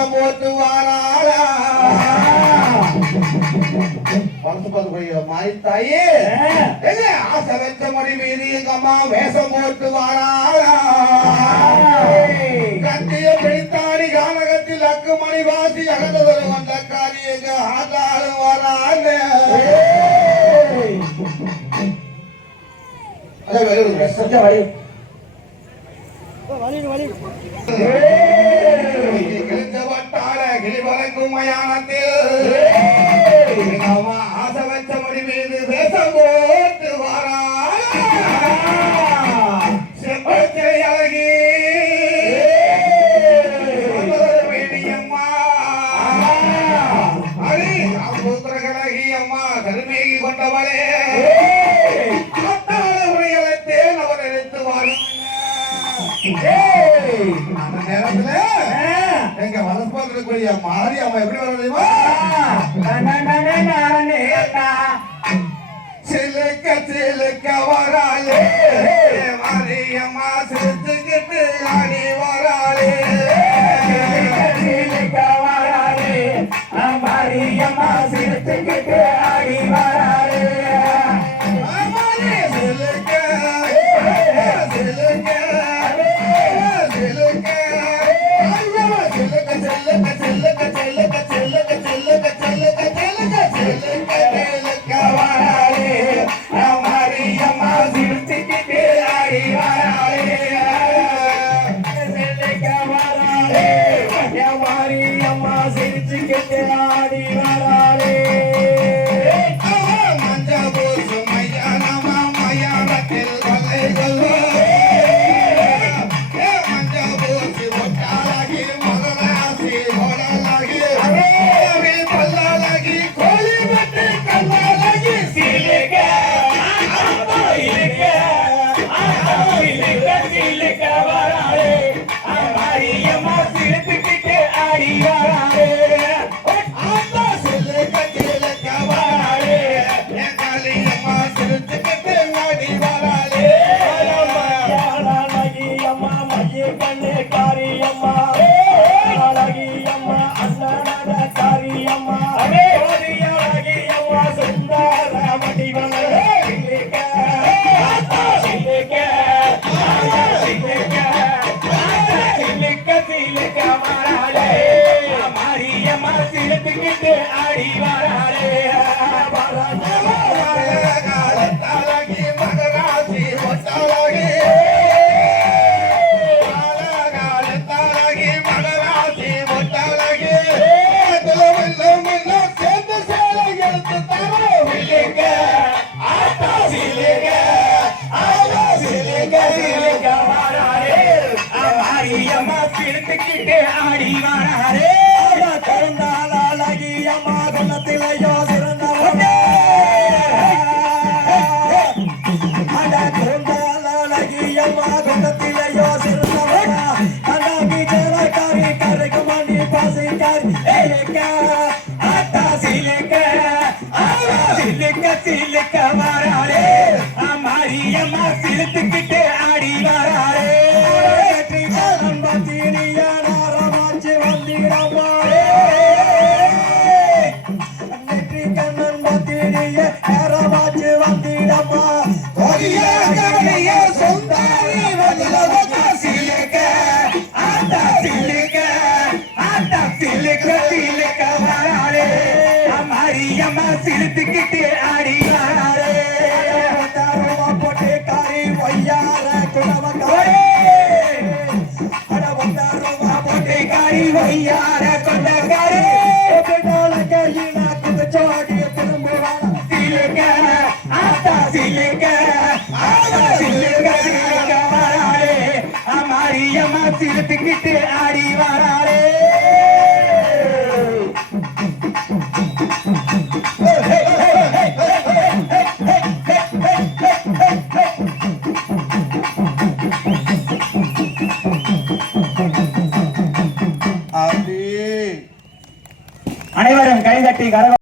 வேஷம் போட்டு வாராளா மாய் தாயே ஆசை வச்ச மணி மீது எங்க அம்மா வேஷம் போட்டு வாராளா கத்திய பிடித்தாடி கானகத்தில் அக்கு மணி வாசி அகந்ததொரு வந்த காரி எங்க ஆதாரம் வராங்க கிளிவரைக்கும் மயானத்தில் ஆசை வச்ச மணி மீது வேஷம் போட்டு வாராளா செப்பச்சை அழகி அம்மா கருமேகி கொண்டவளே உரையழைத்தேன் அவர் எடுத்து வாரும் அந்த நேரத்துல எங்க வளர்ப்பதற்குரிய மாறி அம்மா எப்படி வர முடியுமா சிலுக்க சிலுக்க வராளே மாரியம்மா சிரிச்சுக்கிட்டு ஆடி வராளே சிலுக்க வராளே மாரியம்மா சிரிச்சுக்கிட்டு ஆடி வராளே சிலுக்க சிலுக்க சிலுக்க சிலுக்க சிலுக்க சிலுக்க சிலுக்க சிலுக்க சிலுக்க சிலுக்க சிலுக்க சிலுக்க வராளே மாரியம்மா சிரிச்சுக்கிட்டு ஆடி வராளே சிலுக்க வராளே மாரியம்மா சிரிச்சுக்கிட்டு ஆடி வராளே மஞ்ச பூசு மையானமா மயானத்தில் கொள்ளை கொள்வோ மஞ்ச பூசி ஒட்டாளாகி மகளாசி கோலாளாகி பல்லாளாகி கோழி வெட்டி கல்லாளாகி சிலுக்க சிலுக்க வராளே மாரியம்மா சிரிச்சுக்கிட்டு ஆடி வராளே மாரியம்மா சிரிச்சுக்கிட்டு ஆடி வராளே காலத்தாலகி மகராசி ஒட்டாலகி காலத்தாலகி மகராசி ஒட்டாலகி சேர்ந்து சேலை எடுத்து தரோம் சிலுக்க ஆட்டா சிலுக்க ஆட்டா சிலுக்க சிலுக்க வராளே மாரியம்மா சிரிச்சுக்கிட்டு ஆடி வராளே கருந்தாளாகி அம்மா குணத்திலையோ சிறந்தவளே கருந்தாளாகி அம்மா குணத்திலையோ சிறந்தவளா கண்டாங்கி ஜலக்காரி கரைக்கு மணி பாசிக்காரி ஆட்டா சிலுக்க சிலுக்க சிலுக்க வராளே மாரியம்மா சிரிச்சுக்கிட்டு ஆடி வராளே நாரமாச்சு வந்திடமா நேரமாச்சு வந்திடமா சொந்தாரி சிலுக்க ஆட்டா சிலுக்க ஆட்டா சிலுக்க சிலுக்க வராளே மாரியம்மா சிரிச்சுக்கிட்டு ஆடி வராளே போட்டு காரி வையார குணவக்காரி காரி வையார கொண்டகாரி கையினா குச்சோடி திரும்புவான சிலுக்க ஆட்டா சிலுக்க ஆட்டா சிலுக்க சிலுக்க வராளே மாரியம்மா சிரிச்சுக்கிட்டு ஆடி வராளே அனைவரும் கைதட்டி கரவ